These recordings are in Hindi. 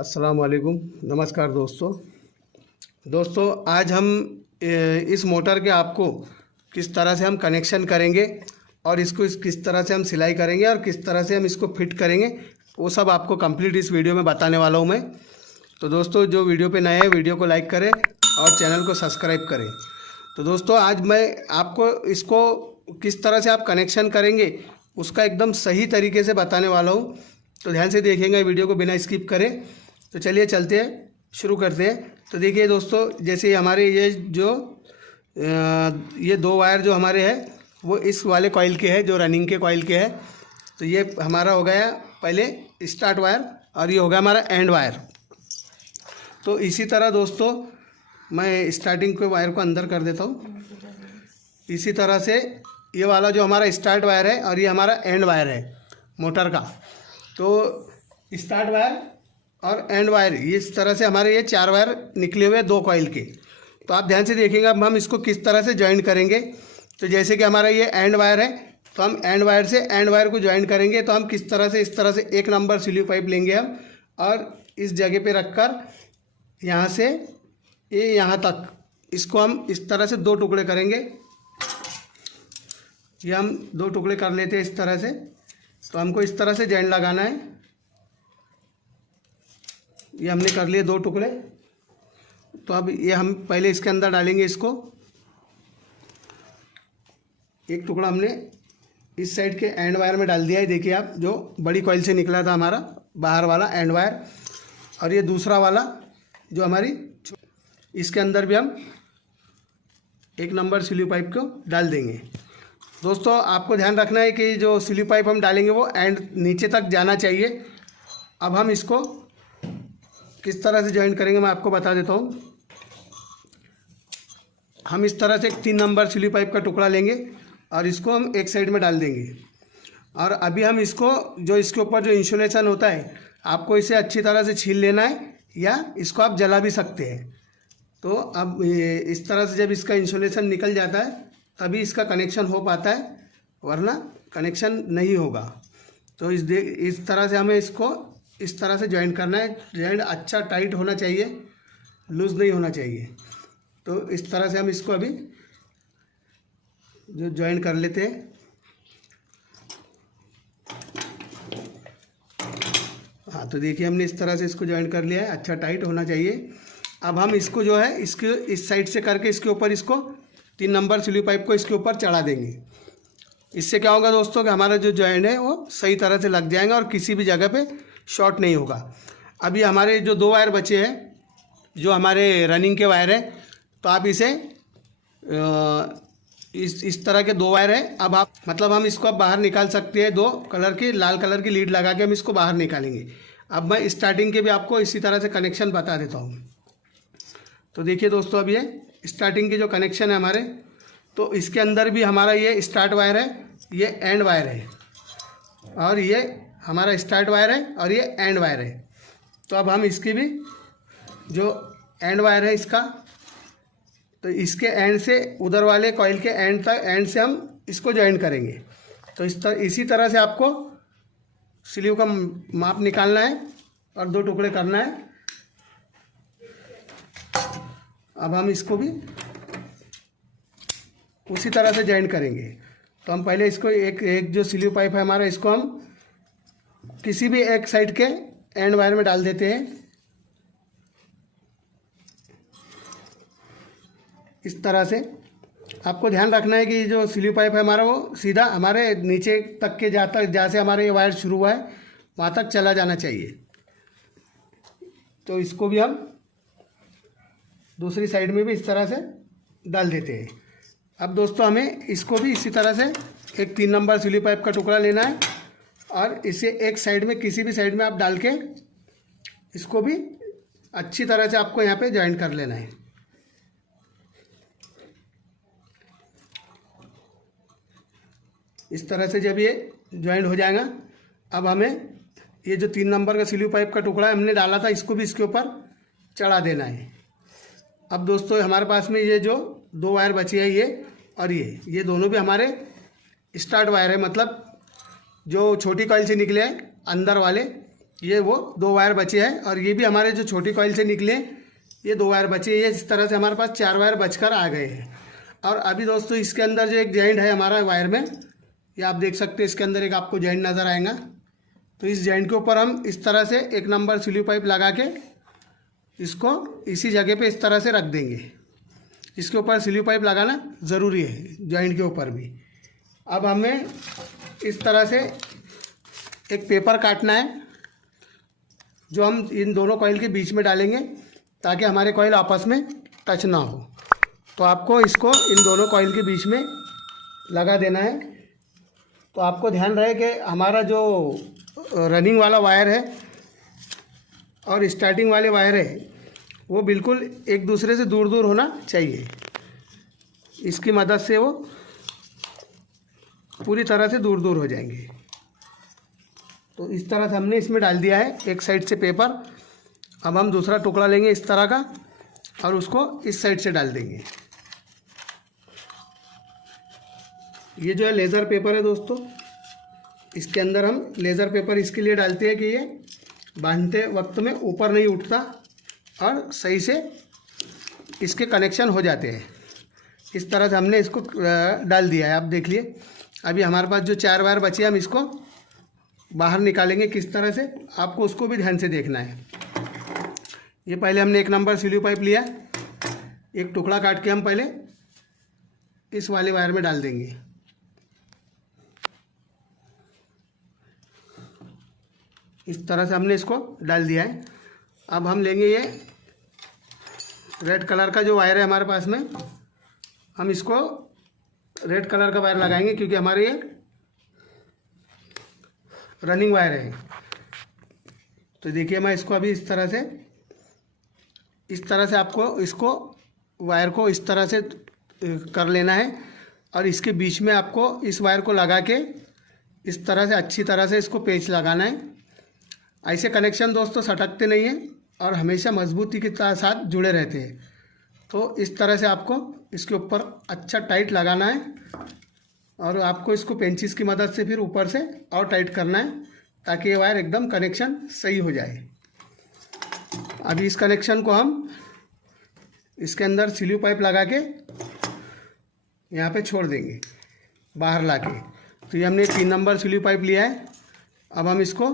अस्सलाम वालेकुम। नमस्कार दोस्तों आज हम इस मोटर के आपको किस तरह से हम कनेक्शन करेंगे और इसको किस तरह से हम सिलाई करेंगे और किस तरह से हम इसको फिट करेंगे, वो सब आपको कंप्लीट इस वीडियो में बताने वाला हूँ मैं। तो दोस्तों जो वीडियो पे नए हैं वीडियो को लाइक करें और चैनल को सब्सक्राइब करें। तो दोस्तों आज मैं आपको इसको किस तरह से आप कनेक्शन करेंगे उसका एकदम सही तरीके से बताने वाला हूँ। तो ध्यान से देखेंगे वीडियो को बिना स्किप करें। तो चलिए चलते हैं, शुरू करते हैं। तो देखिए दोस्तों, जैसे हमारे ये दो वायर जो हमारे हैं वो इस वाले कॉइल के हैं, जो रनिंग के कॉइल के हैं। तो ये हमारा हो गया पहले स्टार्ट वायर और ये हो गया हमारा एंड वायर। तो इसी तरह दोस्तों मैं स्टार्टिंग के वायर को अंदर कर देता हूँ। इसी तरह से ये वाला जो हमारा स्टार्ट वायर है और ये हमारा एंड वायर है मोटर का। तो स्टार्ट वायर और एंड वायर इस तरह से हमारे ये 4 वायर निकले हुए 2 कॉइल के। तो आप ध्यान से देखिएगा अब हम इसको किस तरह से ज्वाइन करेंगे। तो जैसे कि हमारा ये एंड वायर है तो हम एंड वायर से एंड वायर को ज्वाइन करेंगे। तो हम किस तरह से, इस तरह से 1 नंबर स्लीव पाइप लेंगे हम और इस जगह पे रखकर यहाँ से ये यहाँ तक इसको हम इस तरह से 2 टुकड़े करेंगे। ये हम 2 टुकड़े कर लेते हैं इस तरह से। तो हमको इस तरह से जॉइंट लगाना है। ये हमने कर लिए 2 टुकड़े। तो अब ये हम पहले इसके अंदर डालेंगे इसको। एक टुकड़ा हमने इस साइड के एंड वायर में डाल दिया है। देखिए आप, जो बड़ी कॉइल से निकला था हमारा बाहर वाला एंड वायर, और ये दूसरा वाला जो हमारी, इसके अंदर भी हम 1 नंबर स्लीव पाइप को डाल देंगे। दोस्तों आपको ध्यान रखना है कि जो स्लीव पाइप हम डालेंगे वो एंड नीचे तक जाना चाहिए। अब हम इसको किस तरह से ज्वाइन करेंगे मैं आपको बता देता हूँ। हम इस तरह से एक 3 नंबर स्लीव पाइप का टुकड़ा लेंगे और इसको हम एक साइड में डाल देंगे। और अभी हम इसको, जो इसके ऊपर जो इंसुलेशन होता है, आपको इसे अच्छी तरह से छील लेना है या इसको आप जला भी सकते हैं। तो अब इस तरह से जब इसका इंसुलेशन निकल जाता है तभी इसका कनेक्शन हो पाता है, वरना कनेक्शन नहीं होगा। तो इस तरह से हमें इसको इस तरह से ज्वाइन करना है। ज्वाइन अच्छा टाइट होना चाहिए, लूज़ नहीं होना चाहिए। तो इस तरह से हम इसको अभी जो ज्वाइन कर लेते हैं। हाँ, तो देखिए हमने इस तरह से इसको ज्वाइन कर लिया है। अच्छा टाइट होना चाहिए। अब हम इसको जो है इसके इस साइड से करके इसके ऊपर इसको 3 नंबर स्लीव पाइप को इसके ऊपर चढ़ा देंगे। इससे क्या होगा दोस्तों कि हमारा जो जॉइंट है वो सही तरह से लग जाएगा और किसी भी जगह पे शॉर्ट नहीं होगा। अभी हमारे जो 2 वायर बचे हैं, जो हमारे रनिंग के वायर है, तो आप इसे इस तरह के 2 वायर है। अब आप मतलब हम इसको अब बाहर निकाल सकते हैं। 2 कलर की, लाल कलर की लीड लगा के हम इसको बाहर निकालेंगे। अब मैं स्टार्टिंग के भी आपको इसी तरह से कनेक्शन बता देता हूँ। तो देखिए दोस्तों, अब ये स्टार्टिंग के जो कनेक्शन है हमारे, तो इसके अंदर भी हमारा ये स्टार्ट वायर है, ये एंड वायर है, और ये हमारा स्टार्ट वायर है और ये एंड वायर है। तो अब हम इसकी भी, जो एंड वायर है इसका, तो इसके एंड से उधर वाले कॉइल के एंड तक, एंड से हम इसको ज्वाइन करेंगे। तो इसी तरह से आपको स्लीव का माप निकालना है और 2 टुकड़े करना है। अब हम इसको भी उसी तरह से ज्वाइन करेंगे। तो हम पहले इसको एक जो स्लीव पाइप है हमारा, इसको हम किसी भी एक साइड के एंड वायर में डाल देते हैं इस तरह से। आपको ध्यान रखना है कि जो स्लीव पाइप है हमारा वो सीधा हमारे नीचे तक के जहाँ से हमारे ये वायर शुरू हुआ है वहाँ तक चला जाना चाहिए। तो इसको भी हम दूसरी साइड में भी इस तरह से डाल देते हैं। अब दोस्तों हमें इसको भी इसी तरह से एक 3 नंबर स्लीव पाइप का टुकड़ा लेना है और इसे एक साइड में, किसी भी साइड में आप डाल के इसको भी अच्छी तरह से आपको यहाँ पे ज्वाइन कर लेना है। इस तरह से जब ये ज्वाइन हो जाएगा, अब हमें ये जो 3 नंबर का स्लीव पाइप का टुकड़ा हमने डाला था, इसको भी इसके ऊपर चढ़ा देना है। अब दोस्तों हमारे पास में ये जो 2 वायर बचे हैं, ये और ये दोनों भी हमारे स्टार्ट वायर है, मतलब जो छोटी कॉइल से निकले हैं अंदर वाले, ये वो 2 वायर बचे हैं, और ये भी हमारे जो छोटी कॉइल से निकले ये 2 वायर बचे। ये इस तरह से हमारे पास 4 वायर बचकर आ गए हैं। और अभी दोस्तों इसके अंदर जो एक जॉइंट है हमारा वायर में, ये आप देख सकते हैं, इसके अंदर एक आपको जॉइंट नज़र आएगा। तो इस जॉइंट के ऊपर हम इस तरह से 1 नंबर स्लीव पाइप लगा के इसको इसी जगह पे इस तरह से रख देंगे। इसके ऊपर स्लीव पाइप लगाना ज़रूरी है, जॉइंट के ऊपर भी। अब हमें इस तरह से एक पेपर काटना है, जो हम इन दोनों कॉइल के बीच में डालेंगे ताकि हमारे कॉइल आपस में टच ना हो। तो आपको इसको इन दोनों कॉइल के बीच में लगा देना है। तो आपको ध्यान रहे कि हमारा जो रनिंग वाला वायर है और स्टार्टिंग वाले वायर है वो बिल्कुल एक दूसरे से दूर दूर होना चाहिए। इसकी मदद से वो पूरी तरह से दूर दूर हो जाएंगे। तो इस तरह से हमने इसमें डाल दिया है एक साइड से पेपर। अब हम दूसरा टुकड़ा लेंगे इस तरह का और उसको इस साइड से डाल देंगे। ये जो है लेज़र पेपर है दोस्तों, इसके अंदर हम लेज़र पेपर इसके लिए डालते हैं कि ये बांधते वक्त में ऊपर नहीं उठता और सही से इसके कनेक्शन हो जाते हैं। इस तरह से हमने इसको डाल दिया है। आप देख लिए अभी हमारे पास जो 4 वायर बचे हम इसको बाहर निकालेंगे किस तरह से, आपको उसको भी ध्यान से देखना है। ये पहले हमने 1 नंबर स्लीव पाइप लिया, एक टुकड़ा काट के हम पहले इस वाले वायर में डाल देंगे। इस तरह से हमने इसको डाल दिया है। अब हम लेंगे ये रेड कलर का जो वायर है हमारे पास में, हम इसको रेड कलर का वायर लगाएंगे क्योंकि हमारे ये रनिंग वायर है। तो देखिए मैं इसको अभी इस तरह से आपको इसको वायर को इस तरह से कर लेना है और इसके बीच में आपको इस वायर को लगा के इस तरह से अच्छी तरह से इसको पेच लगाना है। ऐसे कनेक्शन दोस्तों सटकते नहीं हैं और हमेशा मजबूती के साथ जुड़े रहते हैं। तो इस तरह से आपको इसके ऊपर अच्छा टाइट लगाना है और आपको इसको पेंचिस की मदद से फिर ऊपर से और टाइट करना है ताकि ये वायर एकदम कनेक्शन सही हो जाए। अभी इस कनेक्शन को हम इसके अंदर स्लीव पाइप लगा के यहाँ पे छोड़ देंगे बाहर लाके। तो ये हमने 3 नंबर स्लीव पाइप लिया है। अब हम इसको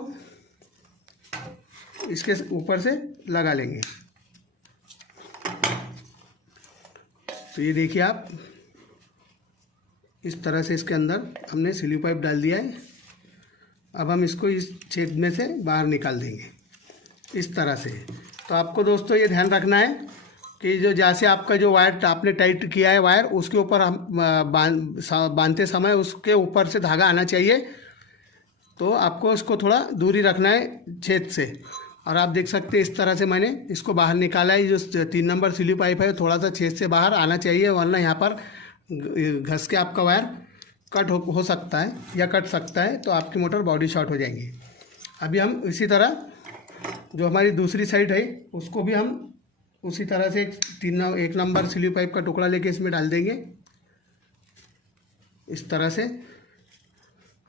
इसके ऊपर से लगा लेंगे। तो ये देखिए आप इस तरह से इसके अंदर हमने स्लीव पाइप डाल दिया है। अब हम इसको इस छेद में से बाहर निकाल देंगे इस तरह से। तो आपको दोस्तों ये ध्यान रखना है कि जो जैसे आपका जो वायर आपने टाइट किया है वायर, उसके ऊपर हम बांधते समय उसके ऊपर से धागा आना चाहिए। तो आपको इसको थोड़ा दूरी रखना है छेद से। और आप देख सकते हैं इस तरह से मैंने इसको बाहर निकाला है। जो 3 नंबर स्लीव पाइप है थोड़ा सा छेद से बाहर आना चाहिए, वरना यहाँ पर घस के आपका वायर कट हो सकता है या कट सकता है, तो आपकी मोटर बॉडी शॉर्ट हो जाएंगी। अभी हम इसी तरह जो हमारी दूसरी साइड है उसको भी हम उसी तरह से 1 नंबर स्लीव पाइप का टुकड़ा लेके इसमें डाल देंगे इस तरह से।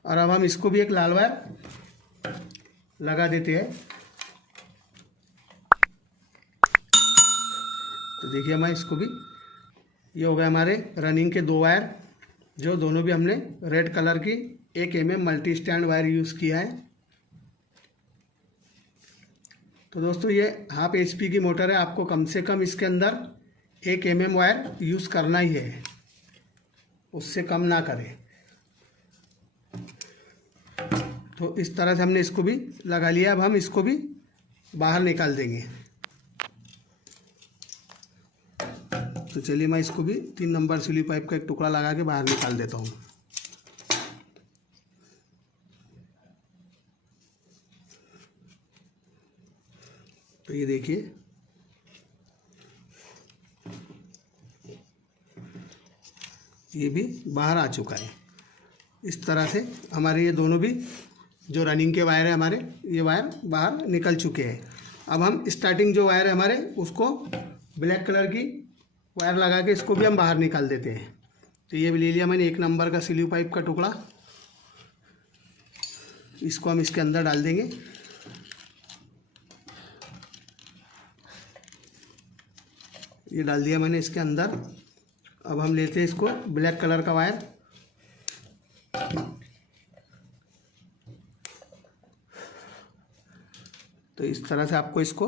और अब हम इसको भी एक लाल वायर लगा देते हैं। तो देखिए मैं इसको भी, ये हो गए हमारे रनिंग के 2 वायर, जो दोनों भी हमने रेड कलर की 1 mm multi stand wire use किया है। तो दोस्तों ये 1/2 HP की मोटर है, आपको कम से कम इसके अंदर 1 mm वायर यूज़ करना ही है, उससे कम ना करें। तो इस तरह से हमने इसको भी लगा लिया। अब हम इसको भी बाहर निकाल देंगे। तो चलिए मैं इसको भी 3 नंबर स्लीव पाइप का एक टुकड़ा लगा के बाहर निकाल देता हूँ। तो ये देखिए ये भी बाहर आ चुका है। इस तरह से हमारे ये दोनों भी जो रनिंग के वायर है हमारे, ये वायर बाहर निकल चुके हैं। अब हम स्टार्टिंग जो वायर है हमारे उसको ब्लैक कलर की वायर लगा के इसको भी हम बाहर निकाल देते हैं। तो ये भी ले लिया मैंने 1 नंबर का स्लीव पाइप का टुकड़ा, इसको हम इसके अंदर डाल देंगे। ये डाल दिया मैंने इसके अंदर। अब हम लेते हैं इसको ब्लैक कलर का वायर। तो इस तरह से आपको इसको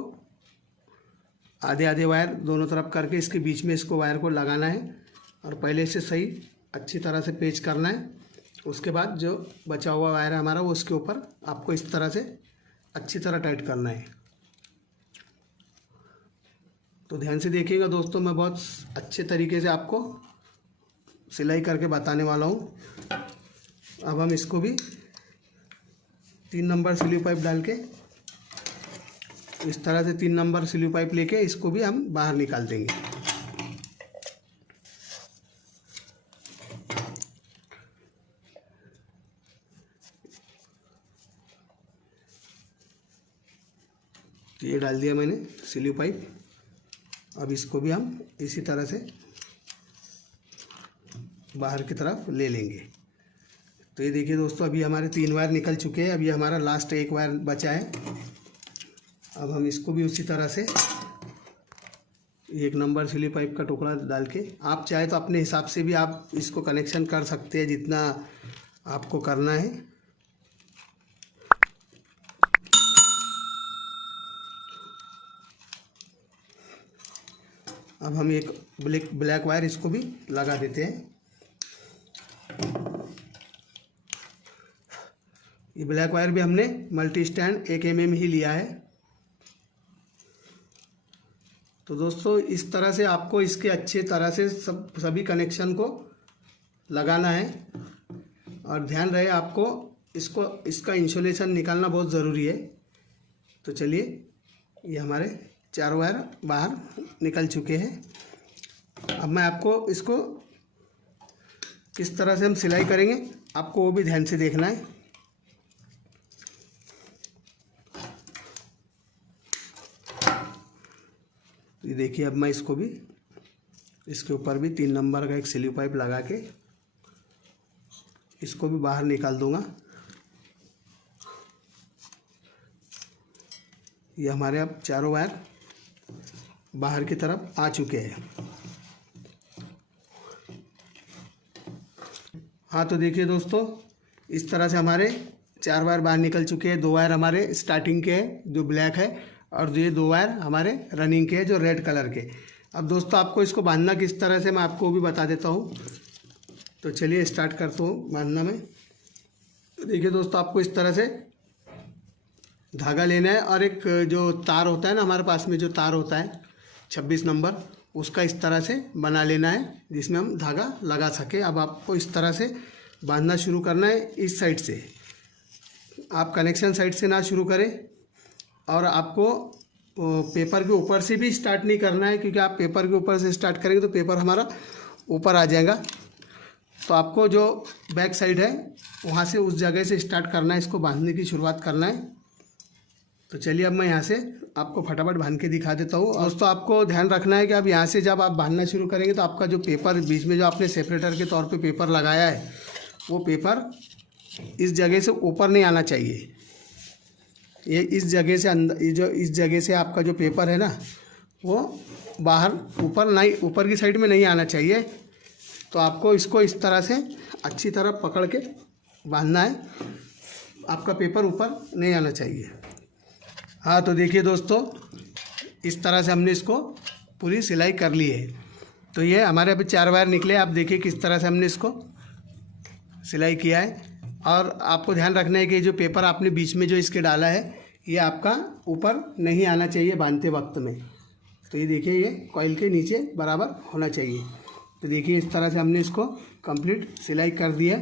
आधे आधे वायर दोनों तरफ करके इसके बीच में इसको वायर को लगाना है और पहले से सही अच्छी तरह से पेंच करना है। उसके बाद जो बचा हुआ वायर है हमारा वो उसके ऊपर आपको इस तरह से अच्छी तरह टाइट करना है। तो ध्यान से देखिएगा दोस्तों, मैं बहुत अच्छे तरीके से आपको सिलाई करके बताने वाला हूँ। अब हम इसको भी 3 नंबर स्लीव पाइप डाल के इस तरह से 3 नंबर स्लीव पाइप लेके इसको भी हम बाहर निकाल देंगे। ये डाल दिया मैंने स्लीव पाइप। अब इसको भी हम इसी तरह से बाहर की तरफ ले लेंगे। तो ये देखिए दोस्तों, अभी हमारे 3 वायर निकल चुके हैं। अभी हमारा लास्ट 1 वायर बचा है। अब हम इसको भी उसी तरह से 1 नंबर स्लीव पाइप का टुकड़ा डाल के, आप चाहे तो अपने हिसाब से भी आप इसको कनेक्शन कर सकते हैं जितना आपको करना है। अब हम एक ब्लैक वायर इसको भी लगा देते हैं। ये ब्लैक वायर भी हमने मल्टी स्टैंड 1 mm ही लिया है। तो दोस्तों इस तरह से आपको इसके अच्छे तरह से सभी कनेक्शन को लगाना है और ध्यान रहे आपको इसका इंसुलेशन निकालना बहुत ज़रूरी है। तो चलिए, ये हमारे 4 वायर बाहर निकल चुके हैं। अब मैं आपको इसको किस तरह से हम सिलाई करेंगे आपको वो भी ध्यान से देखना है। ये देखिए, अब मैं इसको भी इसके ऊपर भी 3 नंबर का एक स्लीव पाइप लगा के इसको भी बाहर निकाल दूंगा। ये हमारे अब 4 वायर बाहर की तरफ आ चुके हैं। हाँ, तो देखिए दोस्तों, इस तरह से हमारे 4 वायर बाहर निकल चुके हैं। 2 वायर हमारे स्टार्टिंग के हैं जो ब्लैक है और ये 2 वायर हमारे रनिंग के हैं जो रेड कलर के। अब दोस्तों आपको इसको बांधना किस तरह से मैं आपको भी बता देता हूँ। तो चलिए स्टार्ट करता हूँ बांधना में। तो देखिए दोस्तों, आपको इस तरह से धागा लेना है और एक जो तार होता है ना, हमारे पास में जो तार होता है 26 नंबर, उसका इस तरह से बना लेना है जिसमें हम धागा लगा सके। अब आपको इस तरह से बांधना शुरू करना है। इस साइड से आप कनेक्शन साइड से ना शुरू करें और आपको पेपर के ऊपर से भी स्टार्ट नहीं करना है, क्योंकि आप पेपर के ऊपर से स्टार्ट करेंगे तो पेपर हमारा ऊपर आ जाएगा। तो आपको जो बैक साइड है वहाँ से उस जगह से स्टार्ट करना है, इसको बांधने की शुरुआत करना है। तो चलिए, अब मैं यहाँ से आपको फटाफट बांध के दिखा देता हूँ। और दोस्तों आपको ध्यान रखना है कि अब यहाँ से जब आप बांधना शुरू करेंगे तो आपका जो पेपर बीच में जो आपने सेपरेटर के तौर पे पेपर लगाया है वो पेपर इस जगह से ऊपर नहीं आना चाहिए। ये इस जगह से अंदर, ये जो इस जगह से आपका जो पेपर है ना वो बाहर ऊपर की साइड में नहीं आना चाहिए। तो आपको इसको इस तरह से अच्छी तरह पकड़ के बांधना है, आपका पेपर ऊपर नहीं आना चाहिए। हाँ, तो देखिए दोस्तों, इस तरह से हमने इसको पूरी सिलाई कर ली है। तो ये हमारे अभी 4 वायर निकले। आप देखिए किस तरह से हमने इसको सिलाई किया है। और आपको ध्यान रखना है कि जो पेपर आपने बीच में जो इसके डाला है ये आपका ऊपर नहीं आना चाहिए बांधते वक्त में। तो ये देखिए, ये कॉइल के नीचे बराबर होना चाहिए। तो देखिए इस तरह से हमने इसको कंप्लीट सिलाई कर दी है।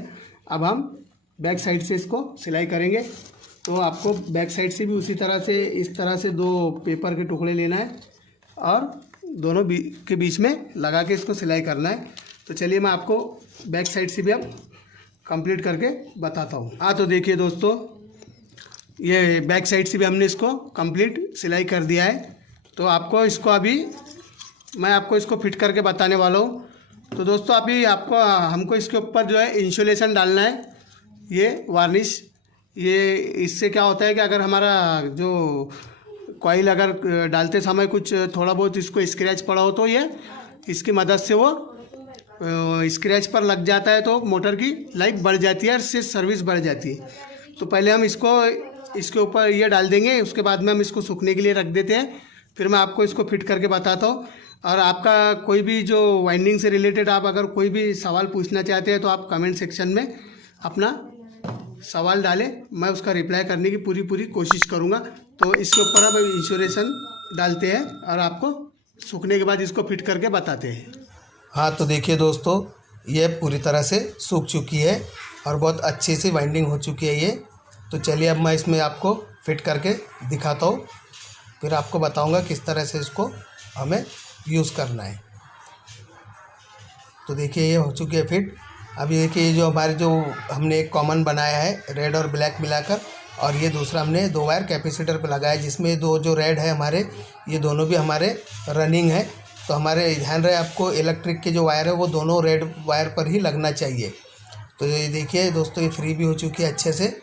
अब हम बैक साइड से इसको सिलाई करेंगे। तो आपको बैक साइड से भी उसी तरह से इस तरह से 2 पेपर के टुकड़े लेना है और दोनों के बीच में लगा के इसको सिलाई करना है। तो चलिए मैं आपको बैक साइड से भी अब कंप्लीट करके बताता हूँ। हाँ, तो देखिए दोस्तों, ये बैक साइड से भी हमने इसको कंप्लीट सिलाई कर दिया है। तो आपको इसको अभी मैं आपको इसको फिट करके बताने वाला हूँ। तो दोस्तों अभी हमको इसके ऊपर जो है इंसुलेशन डालना है, ये वार्निश। ये इससे क्या होता है कि अगर हमारा जो कॉइल अगर डालते समय कुछ थोड़ा बहुत इसको स्क्रैच पड़ा हो तो ये इसकी मदद से वो स्क्रैच पर लग जाता है तो मोटर की लाइफ बढ़ जाती है और इससे सर्विस बढ़ जाती है। तो पहले हम इसके ऊपर ये डाल देंगे, उसके बाद में हम इसको सूखने के लिए रख देते हैं, फिर मैं आपको इसको फिट करके बताता हूँ। और आपका कोई भी जो वाइंडिंग से रिलेटेड आप अगर कोई भी सवाल पूछना चाहते हैं तो आप कमेंट सेक्शन में अपना सवाल डालें, मैं उसका रिप्लाई करने की पूरी कोशिश करूँगा। तो इसके ऊपर अब इंश्योरेशन डालते हैं और आपको सूखने के बाद इसको फिट करके बताते हैं। हाँ, तो देखिए दोस्तों, ये पूरी तरह से सूख चुकी है और बहुत अच्छी सी वाइंडिंग हो चुकी है ये। तो चलिए अब मैं इसमें आपको फिट करके दिखाता हूँ, फिर आपको बताऊँगा किस तरह से इसको हमें यूज़ करना है। तो देखिए ये हो चुकी है फिट। अभी देखिए ये जो हमारे जो हमने एक कॉमन बनाया है रेड और ब्लैक मिलाकर, और ये दूसरा हमने 2 वायर कैपेसिटर पर लगाया, जिसमें 2 जो रेड है हमारे, ये दोनों भी हमारे रनिंग है। तो हमारे ध्यान रहे आपको इलेक्ट्रिक के जो वायर है वो दोनों रेड वायर पर ही लगना चाहिए। तो ये देखिए दोस्तों, ये फ्री भी हो चुकी है अच्छे से।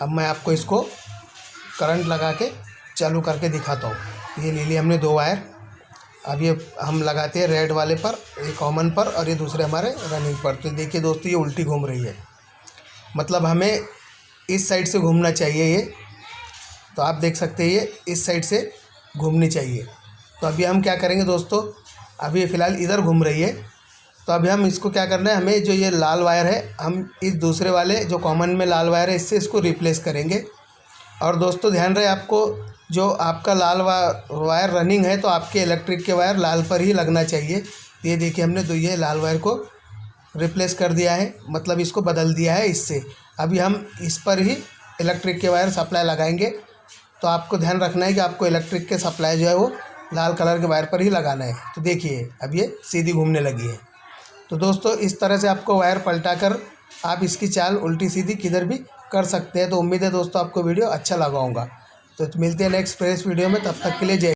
अब मैं आपको इसको करंट लगा के चालू करके दिखाता हूँ। ये ले लिया हमने 2 वायर, अब ये हम लगाते हैं रेड वाले पर, ये कॉमन पर, और ये दूसरे हमारे रनिंग पर। तो देखिए दोस्तों, ये उल्टी घूम रही है, मतलब हमें इस साइड से घूमना चाहिए ये। तो आप देख सकते हैं ये इस साइड से घूमनी चाहिए। तो अभी हम क्या करेंगे दोस्तों, अभी ये फ़िलहाल इधर घूम रही है, तो अभी हम इसको क्या करना है, हमें जो ये लाल वायर है हम इस दूसरे वाले जो कॉमन में लाल वायर है इससे इसको रिप्लेस करेंगे। और दोस्तों ध्यान रहे आपको, जो आपका लाल वायर रनिंग है तो आपके इलेक्ट्रिक के वायर लाल पर ही लगना चाहिए। ये देखिए हमने तो ये लाल वायर को रिप्लेस कर दिया है, मतलब इसको बदल दिया है इससे। अभी हम इस पर ही इलेक्ट्रिक के वायर सप्लाई लगाएंगे। तो आपको ध्यान रखना है कि आपको इलेक्ट्रिक के सप्लाई जो है वो लाल कलर के वायर पर ही लगाना है। तो देखिए अब ये सीधी घूमने लगी है। तो दोस्तों इस तरह से आपको वायर पलटा कर आप इसकी चाल उल्टी सीधी किधर भी कर सकते हैं। तो उम्मीद है दोस्तों आपको वीडियो अच्छा लगा होगा। तो मिलते हैं नेक्स्ट फ्रेश वीडियो में, तब तक के लिए जय।